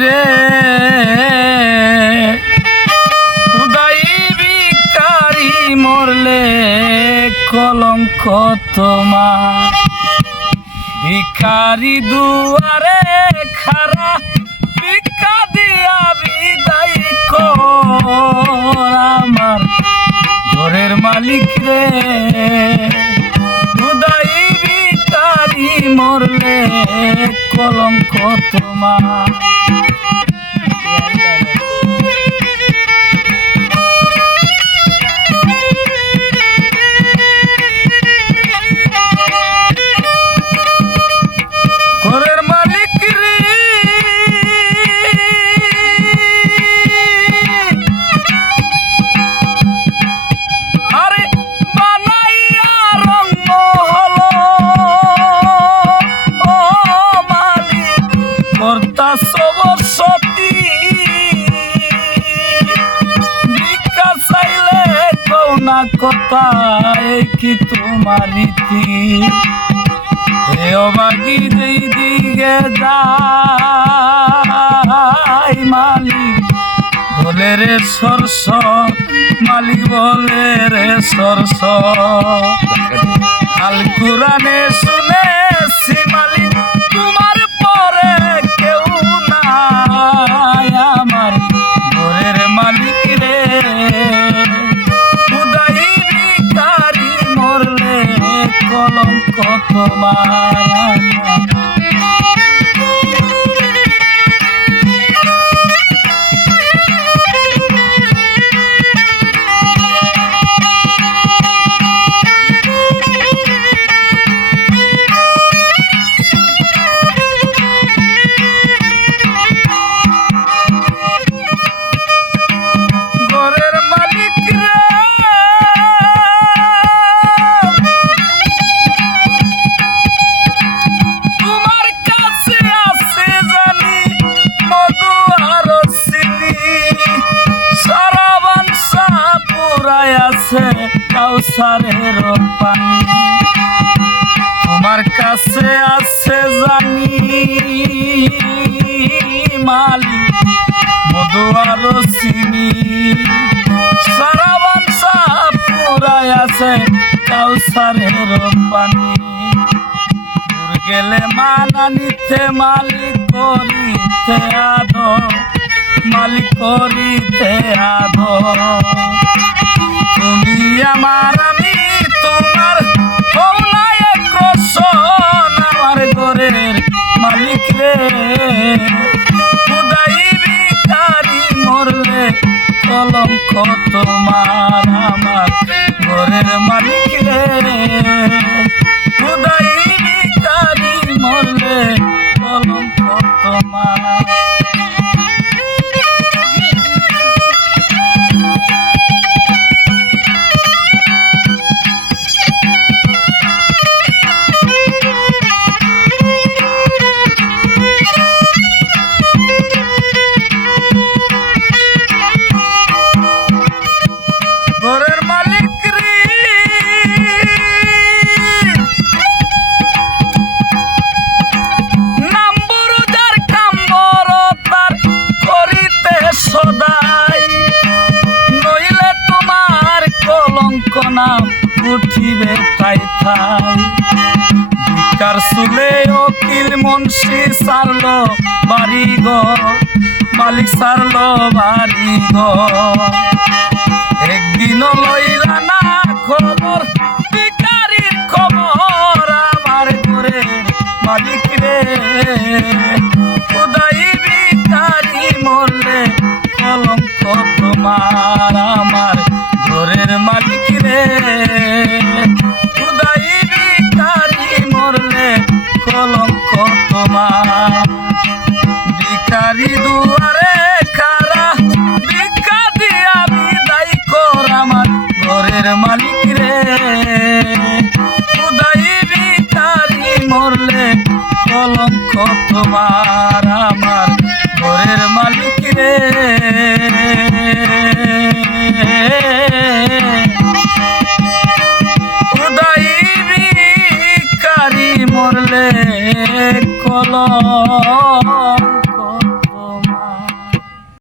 রে। উদয় বিকারি মরলে কলঙ্ক তোমার। ভিখারি দুয়ারে খারা, ভিক্ষা দিয়া বিদায় আমার। ঘরের মালিক রে। উদয় বিকারি মরলে কলঙ্ক তোমার। কৌনা কথা কি তোমার রীতি এ অবাগি যেই দিকে যাই মালিক, বলে রে সরস, মালিক বলে রে সরস। আল কুরানে তোমার কাউসারের পানি তোমার কাছে আছে জানি, মালিক, মধু আর চিনি সারা পুরাই আছে কাউসারের পানি গেলে মানা নিতে, মালিক করিতে আদো মালিক করিতে আদো তুমি আমার আমি তোমার কৌনায় কসন আমার ঘরের মালিক রে। খুদাই বিকারি মরলে কলঙ্ক তোমার, আমার ঘরের মালিক রে। খুদাই বিকারি মরলে কলঙ্ক তোমার। উঠিবে তাই। থাই ভিকার সুলে অকিল মুন্সি সারলো বাড়ি গো, মালিক সারলো বাড়ি গো। একদিন লইলা না খবর বিকারির খবর আমার ঘরে মালিক রে। তোমার ভিখারি দুয়ারে খারা, ভিক্ষা দিয়া বিদায় কর আমার ঘরের মালিক রে। উদয় ভিখারি মরলে কলঙ্ক তোমার আমার ঘরের মালিক রে। কলম